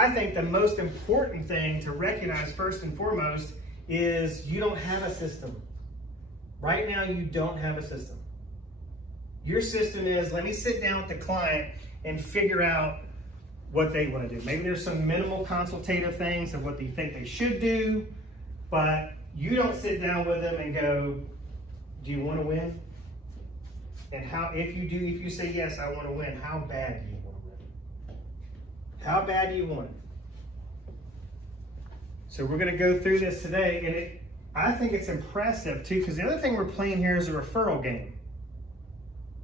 I think the most important thing to recognize first and foremost is you don't have a system. Right now, you don't have a system. Your system is, let me sit down with the client and figure out what they want to do. Maybe there's some minimal consultative things of what they think they should do, but you don't sit down with them and go, do you want to win? And how, if you say, yes, I want to win, how bad do you want to win? How bad do you want it? So we're going to go through this today, and I think it's impressive too, because the other thing we're playing here is a referral game.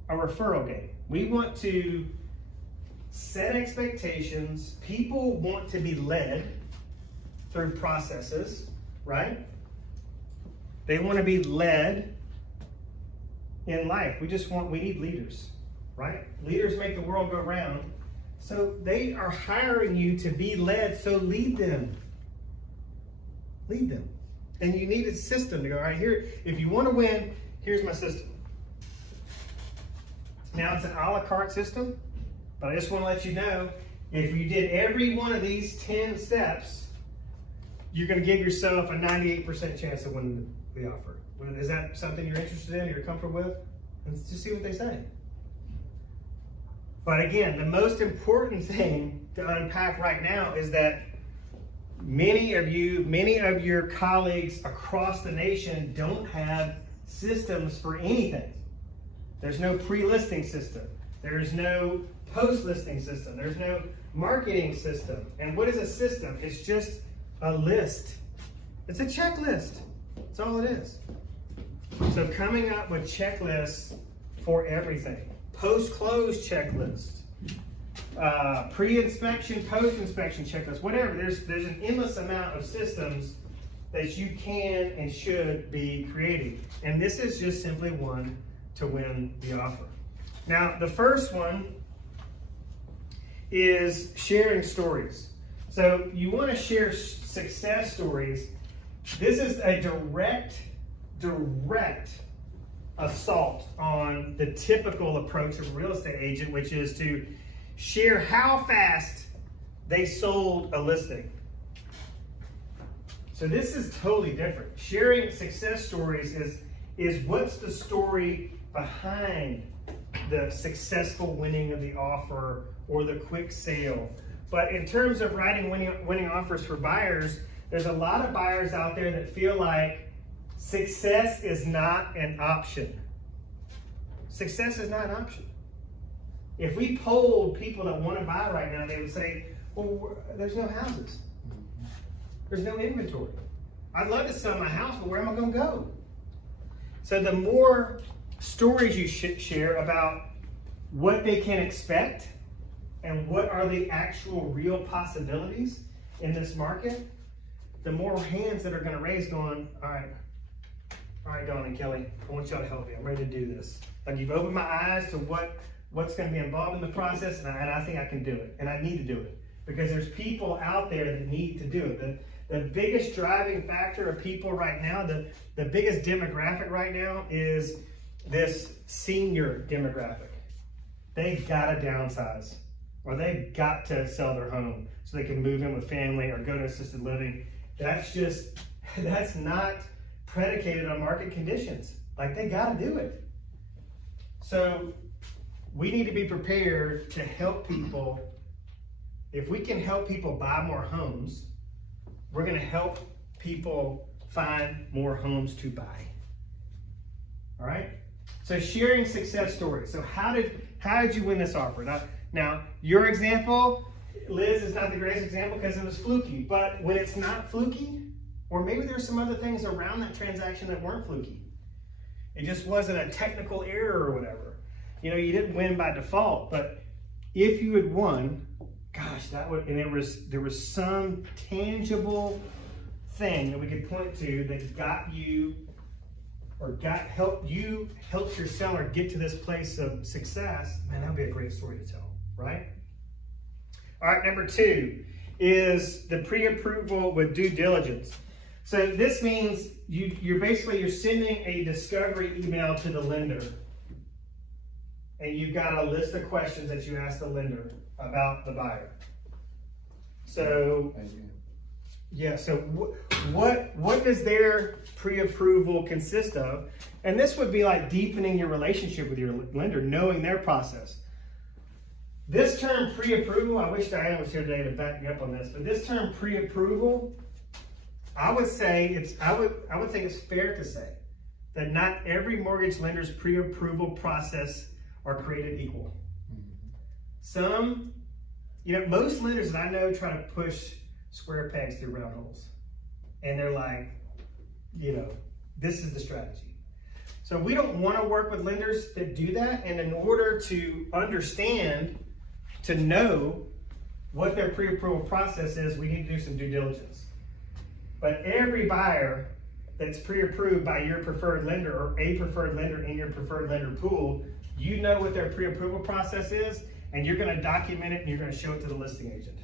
A referral game. We want to set expectations. People want to be led through processes, right? They want to be led in life. We need leaders, right? Leaders make the world go round. So they are hiring you to be led, so lead them. Lead them. And you need a system to go, all right, here, if you want to win, here's my system. Now it's an a la carte system, but I just want to let you know, if you did every one of these 10 steps, you're going to give yourself a 98% chance of winning the offer. Is that something you're interested in, you're comfortable with? Let's just see what they say. But again, the most important thing to unpack right now is that many of your colleagues across the nation don't have systems for anything. There's no pre-listing system. There's no post-listing system. There's no marketing system. And what is a system? It's just a list. It's a checklist. That's all it is. So coming up with checklists for everything. Post-close checklist. Pre-inspection, post-inspection checklist. Whatever. There's an endless amount of systems that you can and should be creating. And this is just simply one to win the offer. Now, the first one is sharing stories. So you want to share success stories. This is a direct assault on the typical approach of a real estate agent, which is to share how fast they sold a listing. So this is totally different. Sharing success stories is what's the story behind the successful winning of the offer or the quick sale. But in terms of writing winning offers for buyers, there's a lot of buyers out there that feel like success is not an option. Success is not an option. If we polled people that want to buy right now, they would say, well, there's no houses. There's no inventory. I'd love to sell my house, but where am I going to go? So the more stories you share about what they can expect and what are the actual real possibilities in this market, the more hands that are going to raise going, all right, Dawn and Kelly, I want y'all to help me. I'm ready to do this. Like, you've opened my eyes to what's going to be involved in the process, and I think I can do it, and I need to do it because there's people out there that need to do it. The biggest driving factor of people right now, the biggest demographic right now is this senior demographic. They gotta downsize, or they got to sell their home so they can move in with family or go to assisted living. That's not predicated on market conditions. Like, they gotta do it. So we need to be prepared to help people. If we can help people buy more homes, we're gonna help people find more homes to buy. All right? So sharing success stories. So how did you win this offer? Now your example, Liz, is not the greatest example because it was fluky. But when it's not fluky, or maybe there's some other things around that transaction that weren't fluky. It just wasn't a technical error or whatever. You know, you didn't win by default, but if you had won, gosh, and there was some tangible thing that we could point to that got you or helped your seller get to this place of success, man, that would be a great story to tell, right? All right, number 2 is the pre-approval with due diligence. So this means you're sending a discovery email to the lender, and you've got a list of questions that you ask the lender about the buyer. So, yeah, so what does their pre-approval consist of? And this would be like deepening your relationship with your lender, knowing their process. This term pre-approval, I wish Diana was here today to back me up on this, but this term pre-approval, I would say I would think it's fair to say that not every mortgage lender's pre-approval process are created equal. Some, most lenders that I know try to push square pegs through round holes. And they're like, this is the strategy. So we don't want to work with lenders that do that. And in order to understand, to know what their pre-approval process is, we need to do some due diligence. But every buyer that's pre-approved by your preferred lender or a preferred lender in your preferred lender pool, you know what their pre-approval process is, and you're going to document it and you're going to show it to the listing agent.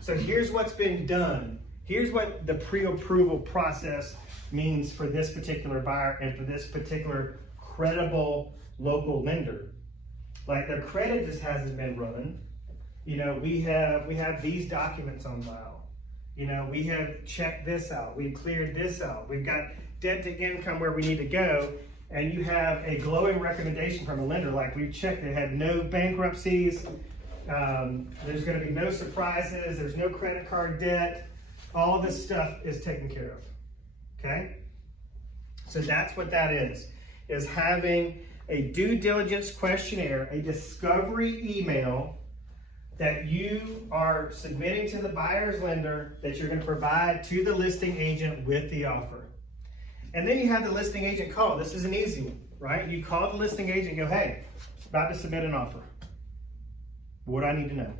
So here's what's been done. Here's what the pre-approval process means for this particular buyer and for this particular credible local lender. Like their credit just hasn't been run. We have these documents on file. We have checked this out. We've cleared this out. We've got debt to income where we need to go. And you have a glowing recommendation from a lender, like we've checked, they have no bankruptcies, there's going to be no surprises, there's no credit card debt, all this stuff is taken care of, okay? So that's what that is having a due diligence questionnaire, a discovery email that you are submitting to the buyer's lender that you're going to provide to the listing agent with the offer. And then you have the listing agent call. This is an easy one, right? You call the listing agent and go, hey, about to submit an offer. What do I need to know?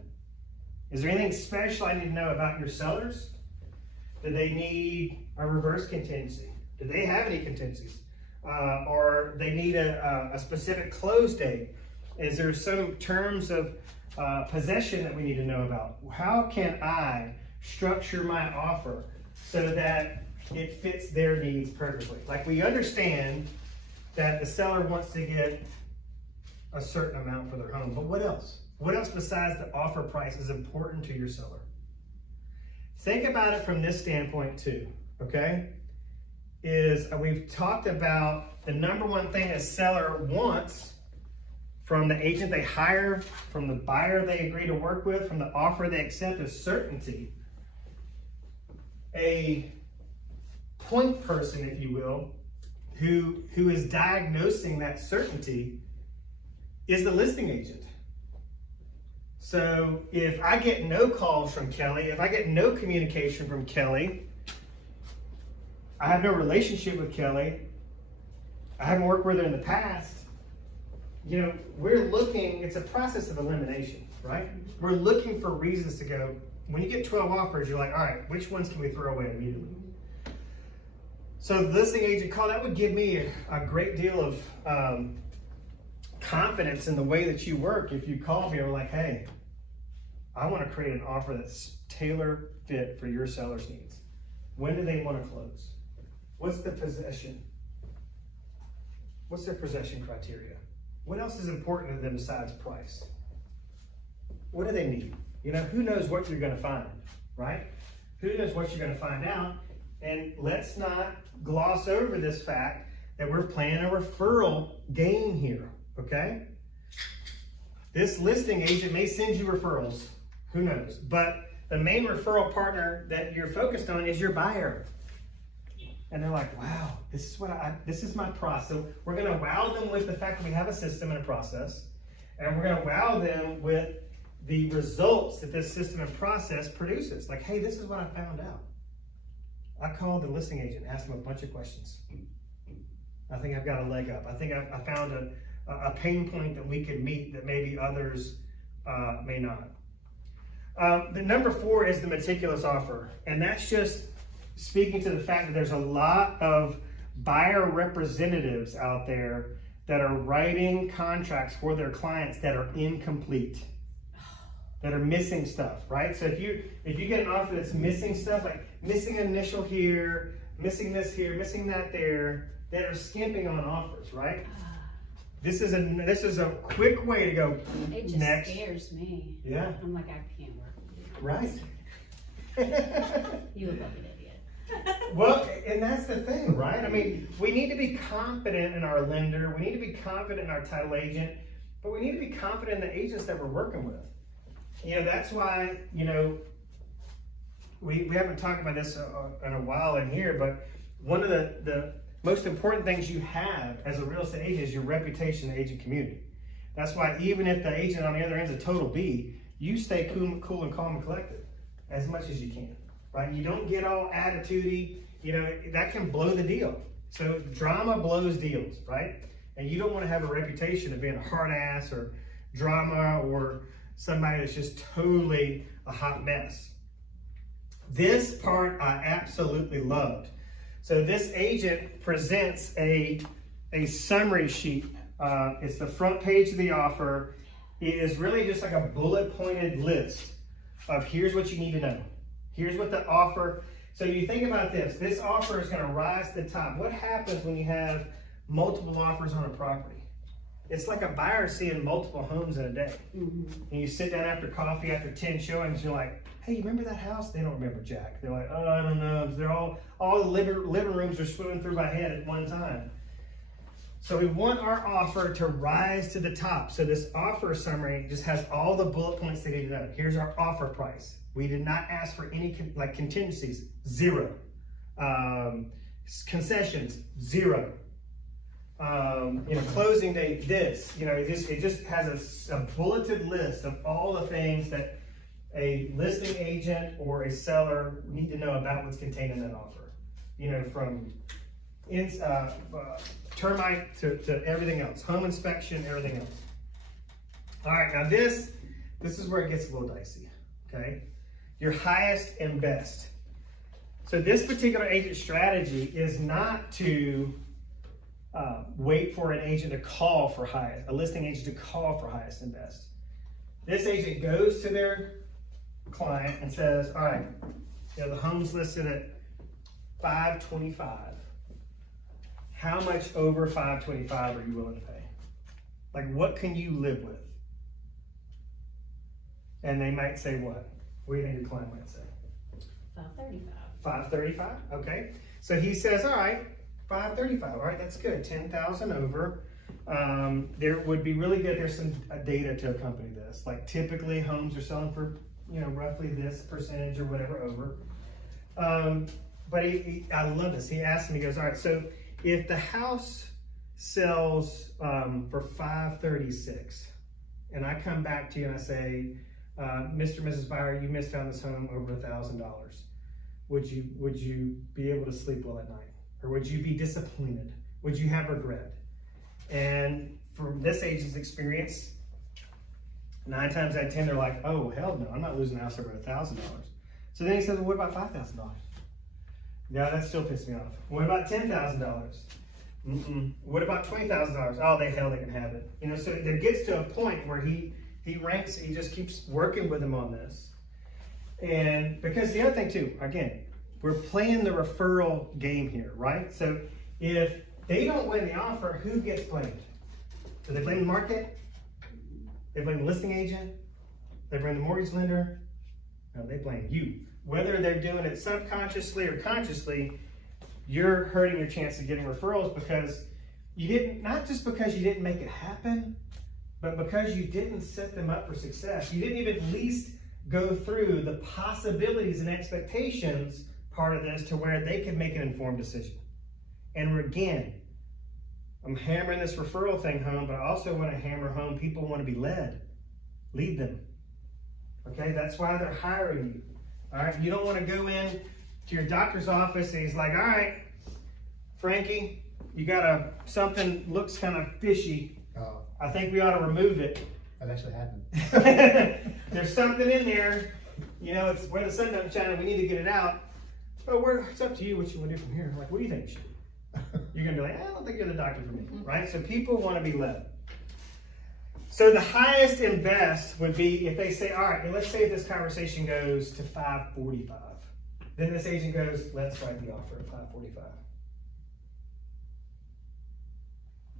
Is there anything special I need to know about your sellers? Do they need a reverse contingency? Do they have any contingencies? Or they need a specific close date? Is there some terms of possession that we need to know about? How can I structure my offer so that it fits their needs perfectly? Like we understand that the seller wants to get a certain amount for their home, but what else? What else besides the offer price is important to your seller? Think about it from this standpoint too, okay? We've talked about the number one thing a seller wants from the agent they hire, from the buyer they agree to work with, from the offer they accept is certainty. A point person, if you will, who is diagnosing that certainty is the listing agent. So if I get no calls from Kelly, if I get no communication from Kelly, I have no relationship with Kelly, I haven't worked with her in the past, we're looking, it's a process of elimination, right? We're looking for reasons to go, when you get 12 offers, you're like, all right, which ones can we throw away immediately? So the listing agent call, that would give me a great deal of confidence in the way that you work. If you call me and are like, hey, I want to create an offer that's tailor fit for your seller's needs. When do they want to close? What's the possession? What's their possession criteria? What else is important to them besides price? What do they need? Who knows what you're going to find, right? Who knows what you're going to find out? And let's not gloss over this fact that we're playing a referral game here, okay? This listing agent may send you referrals, who knows? But the main referral partner that you're focused on is your buyer. And they're like, wow, this is my process. So we're gonna wow them with the fact that we have a system and a process, and we're gonna wow them with the results that this system and process produces. Like, hey, this is what I found out. I called the listing agent, asked him a bunch of questions. I think I've got a leg up. I think I found a pain point that we could meet that maybe others may not. The number 4 is the meticulous offer. And that's just speaking to the fact that there's a lot of buyer representatives out there that are writing contracts for their clients that are incomplete, that are missing stuff, right? So if you get an offer that's missing stuff, like missing an initial here, missing this here, missing that there, that are skimping on offers, right? This is a quick way to go It just next. scares me. Yeah. I'm like, I can't work with you. Right. You would love an idiot. Well, and that's the thing, right? I mean, we need to be confident in our lender. We need to be confident in our title agent, but we need to be confident in the agents that we're working with. You know, that's why, you know, we haven't talked about this in a while in here, but one of the most important things you have as a real estate agent is your reputation in the agent community. That's why even if the agent on the other end is a total B, you stay cool and calm and collected as much as you can, right? You don't get all attitudey, you know, that can blow the deal. So drama blows deals, right? And you don't want to have a reputation of being a hard ass or drama or somebody that's just totally a hot mess. This part I absolutely loved. So this agent presents a summary sheet. It's the front page of the offer. It is really just like a bullet pointed list of here's what you need to know. Here's what the offer. So you think about this. This offer is going to rise to the top. What happens when you have multiple offers on a property? It's like a buyer seeing multiple homes in a day. And you sit down after coffee, after 10 showings, you're like, hey, you remember that house? They don't remember jack. They're like, oh, I don't know. They're all the living rooms are swimming through my head at one time. So we want our offer to rise to the top. So this offer summary just has all the bullet points they need to know. Here's our offer price. We did not ask for any contingencies, 0. Concessions, 0. You know, closing date, this. You know, it just has a bulleted list of all the things that a listing agent or a seller need to know about what's contained in that offer. You know, from termite to everything else, home inspection, everything else. All right, now this is where it gets a little dicey, okay? Your highest and best. So this particular agent strategy is not to wait for an agent to call for highest, a listing agent to call for highest and best. This agent goes to their client and says, all right, you know, the home's listed at $525. How much over $525 are you willing to pay? Like, what can you live with? And they might say what? What do you think your client might say? $535. $535, okay. So he says, all right, $535, all right, that's good, 10,000 over. There would be really good, there's some data to accompany this. Like typically homes are selling for, you know, roughly this percentage or whatever over. But I love this. He asked me, he goes, all right, so if the house sells for $536, and I come back to you and I say, Mr. and Mrs. Buyer, you missed out on this home over $1,000. Would you be able to sleep well at night? Or would you be disappointed? Would you have regret? And from this agent's experience, 9 times out of 10, they're like, oh, hell no, I'm not losing the house over $1,000. So then he says, well, what about $5,000? Yeah, that still pissed me off. What about $10,000? What about $20,000? Oh, they can have it. You know, so there gets to a point where he ranks, he just keeps working with him on this. And because the other thing too, again, we're playing the referral game here, right? So if they don't win the offer, who gets blamed? Do they blame the market? They blame the listing agent? They blame the mortgage lender? No, they blame you. Whether they're doing it subconsciously or consciously, you're hurting your chance of getting referrals because you didn't, not just because you didn't make it happen, but because you didn't set them up for success. You didn't even at least go through the possibilities and expectations part of this to where they could make an informed decision. And again, I'm hammering this referral thing home, but I also want to hammer home people want to be led. Lead them. Okay, that's why they're hiring you. All right, you don't want to go in to your doctor's office and he's like, all right, Frankie, you got something looks kind of fishy. I think we ought to remove it. That actually happened. There's something in there. You know, it's where the sun doesn't shine and we need to get it out. But it's up to you what you want to do from here. I'm like, what do you think you should do? You're going to be like, I don't think you're the doctor for me, right? So people want to be led. So the highest and best would be if they say, all right, let's say this conversation goes to $545. Then this agent goes, let's write the offer at $545.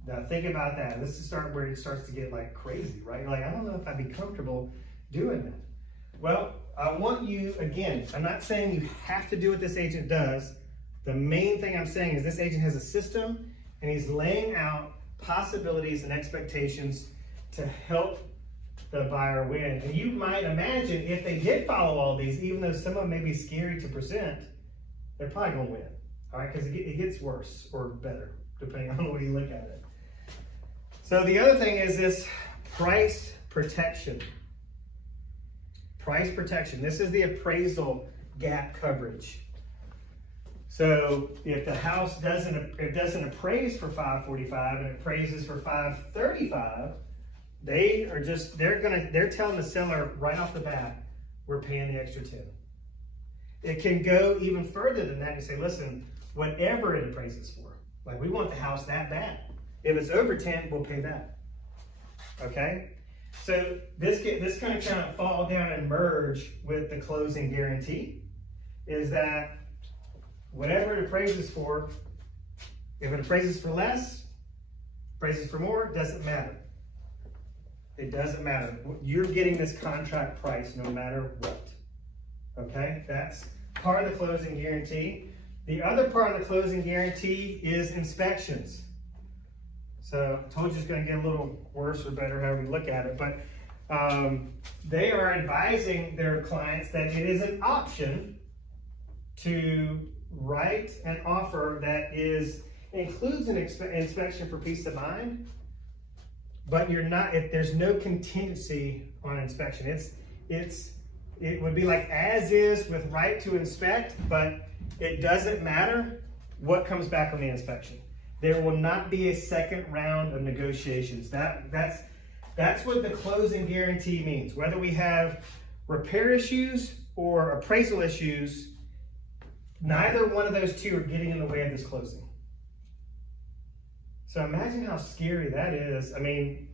Now think about that. This is where it starts to get like crazy, right? You're like, I don't know if I'd be comfortable doing that. Well, I want you, again, I'm not saying you have to do what this agent does. The main thing I'm saying is this agent has a system and he's laying out possibilities and expectations to help the buyer win. And you might imagine if they did follow all these, even though some of them may be scary to present, they're probably gonna win, all right? Because it gets worse or better, depending on the way you look at it. So the other thing is this price protection. Price protection. This is the appraisal gap coverage. So if the house doesn't appraise for $545 and it appraises for $535, they're telling the seller right off the bat, we're paying the extra 10. It can go even further than that and say, listen, whatever it appraises for, like we want the house that bad. If it's over 10, we'll pay that. Okay? So this kind of fall down and merge with the closing guarantee is that whatever it appraises for, if it appraises for less, appraises for more, doesn't matter. It doesn't matter. You're getting this contract price no matter what. Okay? That's part of the closing guarantee. The other part of the closing guarantee is inspections. So I told you it's going to get a little worse or better however you look at it, but they are advising their clients that it is an option to write an offer that includes an inspection for peace of mind, but there's no contingency on inspection. It would be like as is with right to inspect, but it doesn't matter what comes back on the inspection. There will not be a second round of negotiations. That's what the closing guarantee means. Whether we have repair issues or appraisal issues, neither one of those two are getting in the way of this closing. So imagine how scary that is. I mean,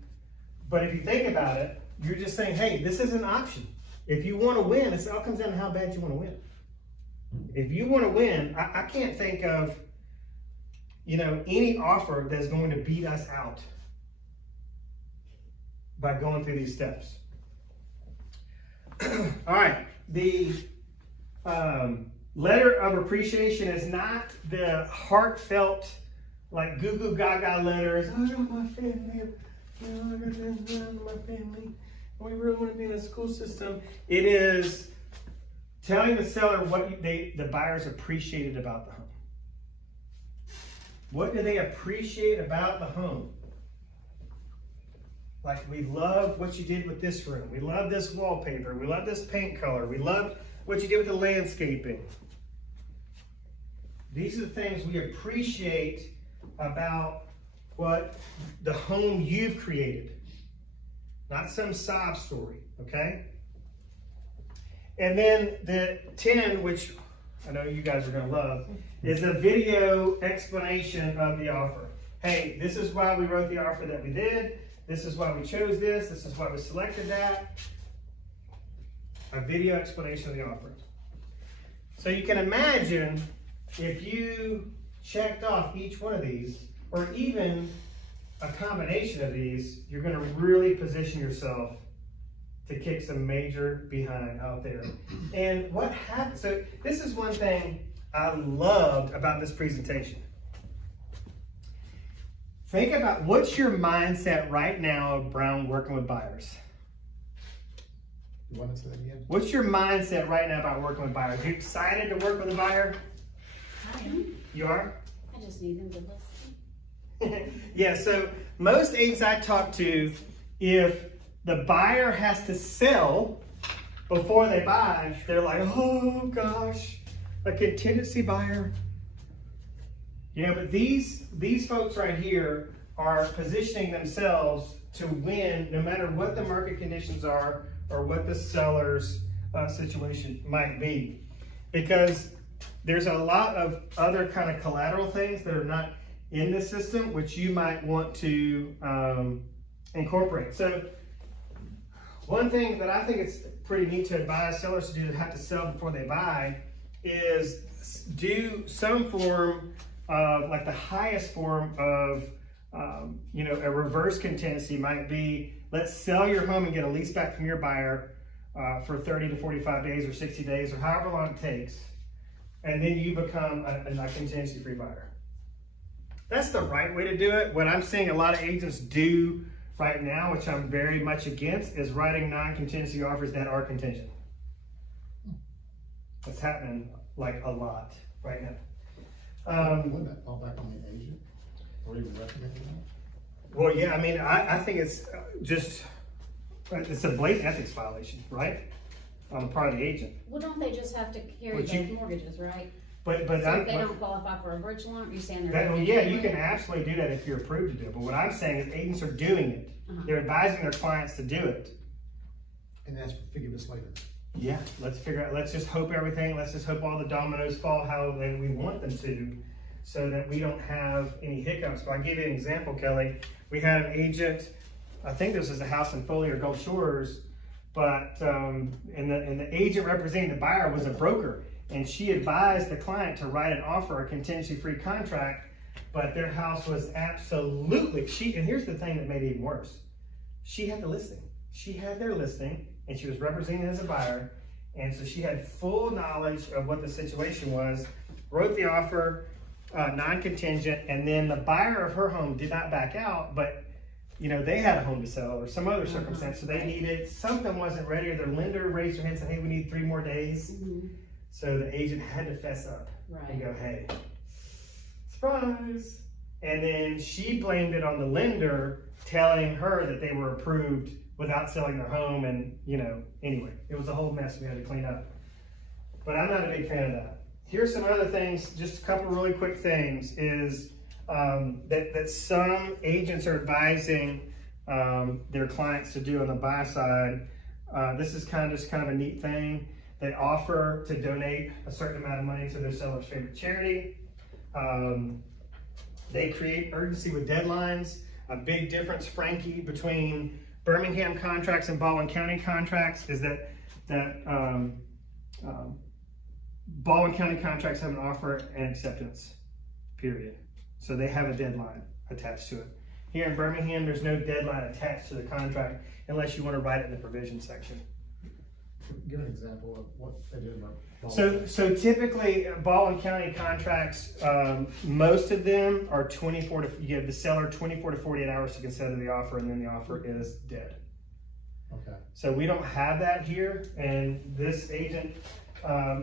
but if you think about it, you're just saying, hey, this is an option. If you want to win, it all comes down to how bad you want to win. If you want to win, I can't think of any offer that's going to beat us out by going through these steps. All right, the letter of appreciation is not the heartfelt, like goo goo gaga letters. I got my family, I got my family. We really want to be in the school system. It is telling the seller what the buyers appreciated about the home. What do they appreciate about the home? Like, we love what you did with this room. We love this wallpaper. We love this paint color. We love what you did with the landscaping. These are the things we appreciate about what the home you've created. Not some sob story, okay? And then the 10, which I know you guys are going to love, is a video explanation of the offer. Hey, this is why we wrote the offer that we did. This is why we chose this. This is why we selected that. A video explanation of the offer. So you can imagine if you checked off each one of these, or even a combination of these, you're going to really position yourself to kick some major behind out there. And what happened, so this is one thing I loved about this presentation. Think about what's your mindset right now around working with buyers. You want to say that again? What's your mindset right now about working with buyers? Are you excited to work with a buyer? I am. You are? I just need them to listen. Yeah, so most agents I talk to, if the buyer has to sell before they buy, they're like, oh gosh, a contingency buyer. But these folks right here are positioning themselves to win no matter what the market conditions are or what the seller's situation might be. Because there's a lot of other kind of collateral things that are not in the system, which you might want to incorporate. So one thing that I think it's pretty neat to advise sellers to do that have to sell before they buy is do some form of, like the highest form of, a reverse contingency might be, let's sell your home and get a lease back from your buyer for 30 to 45 days or 60 days or however long it takes, and then you become a contingency-free buyer. That's the right way to do it. What I'm seeing a lot of agents do right now, which I'm very much against, is writing non-contingency offers that are contingent. That's happening like a lot right now. Wouldn't that fall back on the agent or even recommending that? Well, yeah, I mean, I think it's it's a blatant ethics violation, right? On the part of the agent. Well, don't they just have to carry But you- both mortgages, right? But So if they don't qualify for a bridge loan, you're saying they're. yeah, you can absolutely do that if you're approved to do it. But what I'm saying is agents are doing it. Uh-huh. They're advising their clients to do it. And that's for forgiveness later. Yeah, let's just hope let's just hope all the dominoes fall how we want them to, so that we don't have any hiccups. But I'll give you an example, Kelly. We had an agent, I think this was a house in Foley or Gulf Shores, but, and the agent representing the buyer was a broker, and she advised the client to write an offer, a contingency-free contract, but their house was absolutely, and here's the thing that made it even worse. She had the listing. She had their listing, and she was represented as a buyer, and so she had full knowledge of what the situation was, wrote the offer, non-contingent, and then the buyer of her home did not back out, but they had a home to sell or some other circumstance, so they needed, something wasn't ready, or their lender raised their hand and said, hey, we need 3 more days. Mm-hmm. So the agent had to fess up and go, hey, surprise. And then she blamed it on the lender, telling her that they were approved without selling their home, and anyway, it was a whole mess we had to clean up. But I'm not a big fan of that. Here's some other things, just a couple really quick things, is that some agents are advising their clients to do on the buy side. This is kind of a neat thing. They offer to donate a certain amount of money to their seller's favorite charity. They create urgency with deadlines. A big difference, Frankie, between Birmingham contracts and Baldwin County contracts is that Baldwin County contracts have an offer and acceptance period. So they have a deadline attached to it. Here in Birmingham, there's no deadline attached to the contract unless you want to write it in the provision section. Give an example of what they do about. So typically, Baldwin County contracts, most of them are you give the seller 24 to 48 hours to consider the offer, and then the offer is dead. Okay. So we don't have that here, and this agent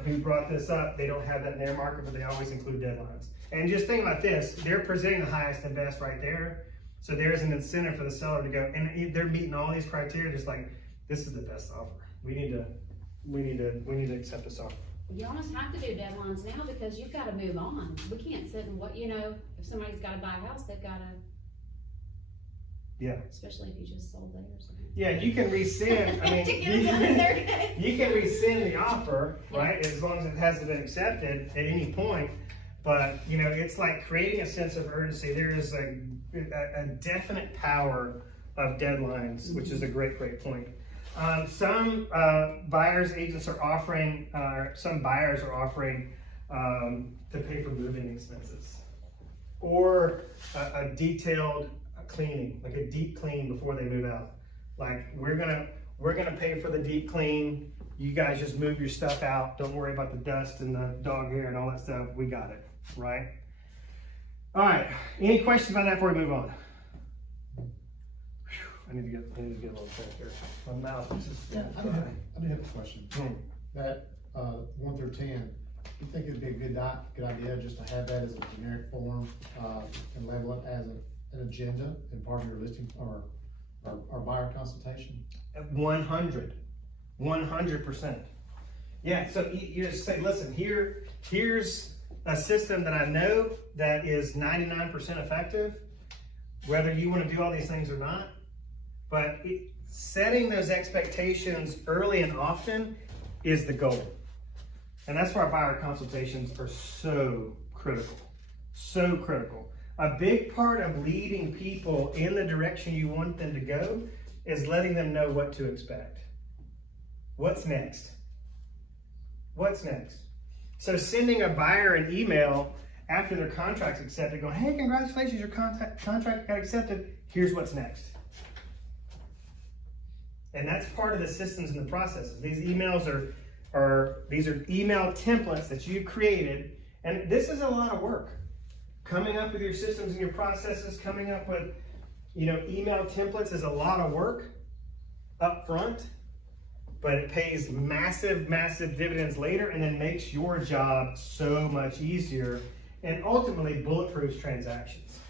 who brought this up, they don't have that in their market, but they always include deadlines. And just think about this, they're presenting the highest and best right there. So there's an incentive for the seller to go, and they're meeting all these criteria, just like, this is the best offer. We need to accept this offer. You almost have to do deadlines now because you've got to move on. We can't sit and if somebody's got to buy a house, they've got to. Yeah. Especially if you just sold theirs. Yeah, you can rescind. I mean, you can rescind the offer, right? As long as it hasn't been accepted at any point. But it's like creating a sense of urgency. There is a definite power of deadlines, which is a great point. Some buyers agents are offering, some buyers are offering to pay for moving expenses, or a detailed cleaning, like a deep clean before they move out. Like we're gonna pay for the deep clean. You guys just move your stuff out. Don't worry about the dust and the dog hair and all that stuff. We got it, right? All right. Any questions about that before we move on? I need to get a little faster. My mouth is just. Yeah, I do have a question. That 1 through 10, you think it'd be a good idea just to have that as a generic form and label it as an agenda and part of your listing or buyer consultation? 100%. Yeah. So you just say, listen, here's a system that I know that is 99% effective, whether you want to do all these things or not. But setting those expectations early and often is the goal. And that's why buyer consultations are so critical. So critical. A big part of leading people in the direction you want them to go is letting them know what to expect. What's next? What's next? So sending a buyer an email after their contract's accepted, going, hey, congratulations, your contract got accepted. Here's what's next. And that's part of the systems and the processes. These emails these are email templates that you've created, and this is a lot of work. Coming up with your systems and your processes, coming up with, email templates is a lot of work up front, but it pays massive, massive dividends later, and then makes your job so much easier and ultimately bulletproofs transactions.